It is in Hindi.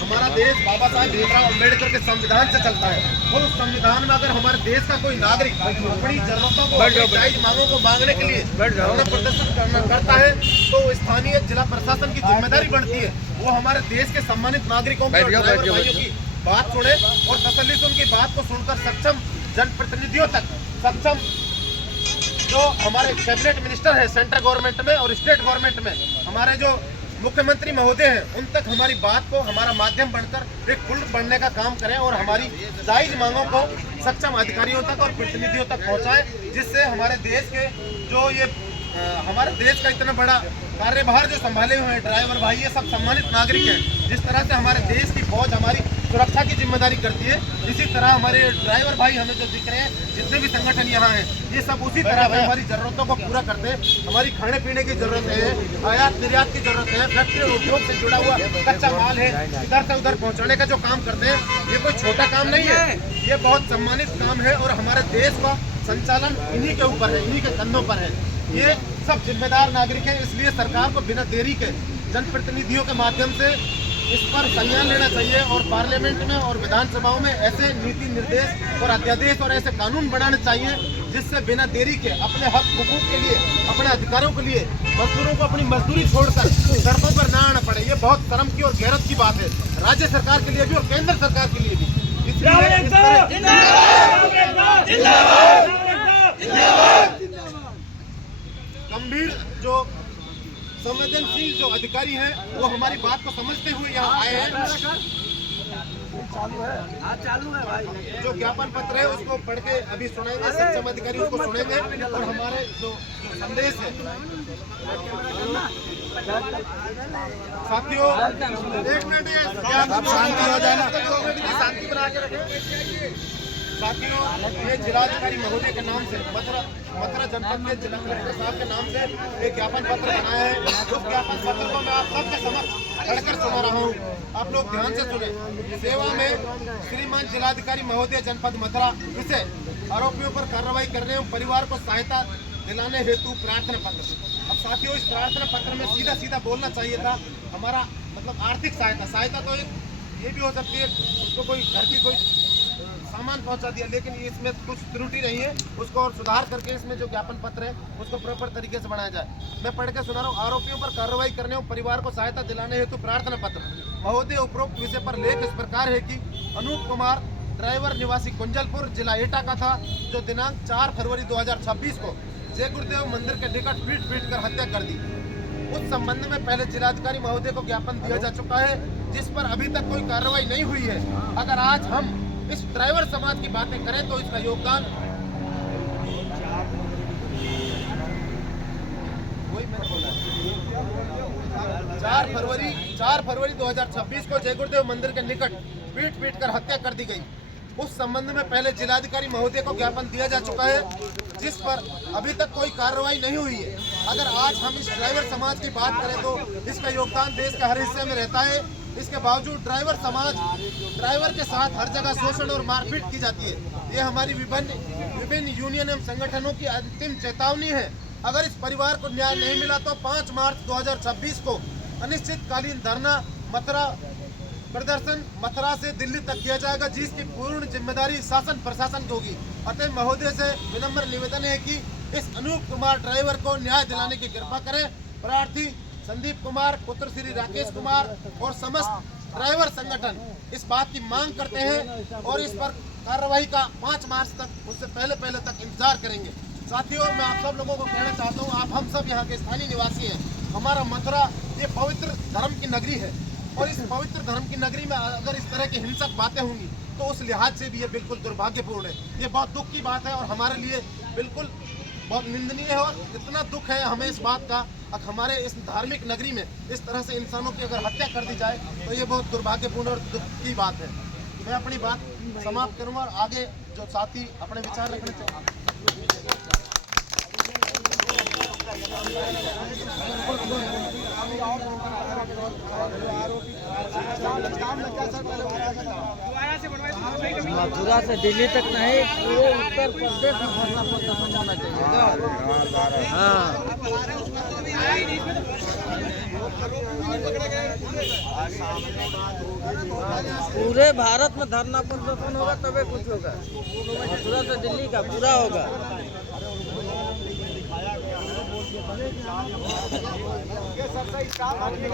हमारा देश बाबा साहब भीमराव अम्बेडकर के संविधान से चलता है और उस संविधान में अगर हमारे देश का कोई नागरिक अपनी जरूरतों को, जायज मांगों को मांगने के लिए प्रदर्शन करता है तो स्थानीय जिला प्रशासन की जिम्मेदारी बनती है वो हमारे देश के सम्मानित नागरिकों की की बात सुने और तसल्ली से उनकी बात को सुनकर सक्षम जनप्रतिनिधियों तक, सक्षम जो हमारे कैबिनेट मिनिस्टर है सेंट्रल गवर्नमेंट में और स्टेट गवर्नमेंट में, हमारे जो मुख्यमंत्री महोदय हैं, उन तक हमारी बात को हमारा माध्यम बनकर एक पुल बनने का काम करें और हमारी जायज मांगों को सक्षम अधिकारियों तक और प्रतिनिधियों तक पहुंचाएं, जिससे हमारे देश के जो ये हमारे देश का इतना बड़ा कार्यभार जो संभाले हुए हैं ड्राइवर भाई, ये सब सम्मानित नागरिक हैं। जिस तरह से हमारे देश की फौज हमारी सुरक्षा की जिम्मेदारी करती है, इसी तरह हमारे ड्राइवर भाई हमें जो दिख रहे हैं, जितने भी संगठन यहाँ हैं, ये सब उसी तरह से हमारी जरूरतों को पूरा करते हैं। हमारी खाने पीने की जरूरत है, आयात निर्यात की जरूरत है, फैक्ट्री और उद्योग से जुड़ा हुआ कच्चा माल है, इधर से उधर पहुँचाने का जो काम करते हैं, ये कोई छोटा काम नहीं है, ये बहुत सम्मानित काम है और हमारे देश का संचालन इन्हीं के ऊपर है, इन्हीं के कंधों पर है। ये सब जिम्मेदार नागरिक हैं, इसलिए सरकार को बिना देरी के जनप्रतिनिधियों के माध्यम से इस पर संज्ञान लेना चाहिए और पार्लियामेंट में और विधानसभाओं में ऐसे नीति निर्देश और अध्यादेश और ऐसे कानून बनाने चाहिए जिससे बिना देरी के अपने हक हुकूक के लिए, अपने अधिकारों के लिए मजदूरों को अपनी मजदूरी छोड़कर सड़कों पर न आना पड़े। ये बहुत शर्म की और गैरत की बात है राज्य सरकार के लिए भी और केंद्र सरकार के लिए भी। गंभीर जो संवेदनशील जो अधिकारी हैं वो हमारी बात को समझते हुए यहाँ आए हैं। चालू है भाई। जो ज्ञापन पत्र है उसको पढ़ के अभी सुनेंगे, सक्षम अधिकारी उसको सुनेंगे और हमारे जो संदेश है साथियों, एक मिनट शांति हो जाना, शांति बना के रखें। साथियों, ये जिलाधिकारी महोदय के नाम से मथुरा जनपद के जिला कलेक्टर साहब के नाम से एक ज्ञापन पत्र बनाया है। उस ज्ञापन पत्र को मैं आप सबके समक्ष पढ़कर सुना रहा हूँ, आप लोग ध्यान से सुने। सेवा में श्रीमान जिलाधिकारी महोदय जनपद मथुरा विषय आरोपियों पर कार्रवाई करने एवं परिवार को सहायता दिलाने हेतु प्रार्थना पत्र। अब साथियों, इस प्रार्थना पत्र में सीधा सीधा बोलना चाहिए था हमारा मतलब आर्थिक सहायता तो ये भी हो सकती है, उसको कोई घर की कोई सामान पहुंचा दिया, लेकिन इसमें कुछ त्रुटि नहीं है, उसको और सुधार करके इसमें जो ज्ञापन पत्र है उसको प्रॉपर तरीके से बनाया जाए। मैं पढ़ के सुना रहा हूँ। आरोपियों पर कार्रवाई करने और परिवार को सहायता दिलाने हेतु प्रार्थना पत्र। महोदय, उपरोक्त विषय पर लेख इस प्रकार है कि अनूप कुमार ड्राइवर निवासी कुंजलपुर जिला एटा का था, जो दिनांक 4 फरवरी 2026 को जय गुरुदेव मंदिर के निकट पीट कर हत्या कर दी। उस संबंध में पहले जिलाधिकारी महोदय को ज्ञापन दिया जा चुका है, जिस पर अभी तक कोई कार्रवाई नहीं हुई है। अगर आज हम इस ड्राइवर समाज की बातें करें तो इसका योगदान 4 फरवरी 2026 को जय गुरुदेव मंदिर के निकट पीट कर हत्या कर दी गई। उस संबंध में पहले जिलाधिकारी महोदय को ज्ञापन दिया जा चुका है, जिस पर अभी तक कोई कार्रवाई नहीं हुई है। अगर आज हम इस ड्राइवर समाज की बात करें तो इसका योगदान देश के हर हिस्से में रहता है। इसके बावजूद ड्राइवर के साथ हर जगह शोषण और मारपीट की जाती है। ये हमारी विभिन्न यूनियन एवं संगठनों की अंतिम चेतावनी है। अगर इस परिवार को न्याय नहीं मिला तो 5 मार्च 2026 को अनिश्चितकालीन धरना प्रदर्शन मथुरा से दिल्ली तक किया जाएगा, जिसकी पूर्ण जिम्मेदारी शासन प्रशासन की होगी। अतः महोदय से विनम्र निवेदन है कि इस अनूप कुमार ड्राइवर को न्याय दिलाने की कृपा करें। प्रार्थी संदीप कुमार, पुत्र श्री राकेश कुमार और समस्त ड्राइवर संगठन इस बात की मांग करते हैं और इस पर कार्रवाई का 5 मार्च तक, उससे पहले तक इंतजार करेंगे। साथियों, मैं आप सब लोगों को कहना चाहता हूँ, आप हम सब यहाँ के स्थानीय निवासी हैं। हमारा मथुरा ये पवित्र धर्म की नगरी है और इस पवित्र धर्म की नगरी में अगर इस तरह की हिंसक बातें होंगी तो उस लिहाज से भी ये बिल्कुल दुर्भाग्यपूर्ण है। ये बहुत दुख की बात है और हमारे लिए बिल्कुल बहुत निंदनीय है और इतना दुख है हमें इस बात का, हमारे इस धार्मिक नगरी में इस तरह से इंसानों की अगर हत्या कर दी जाए तो ये बहुत दुर्भाग्यपूर्ण और दुख की बात है। मैं अपनी बात समाप्त करूँगा और आगे जो साथी अपने विचार रखने चाहिए। मथुरा से दिल्ली तक नहीं, पूरे उत्तर प्रदेश में धरना प्रदर्शन होना चाहिए। हाँ, पूरे भारत में धरना प्रदर्शन होगा तभी कुछ होगा। मथुरा से दिल्ली का पूरा होगा।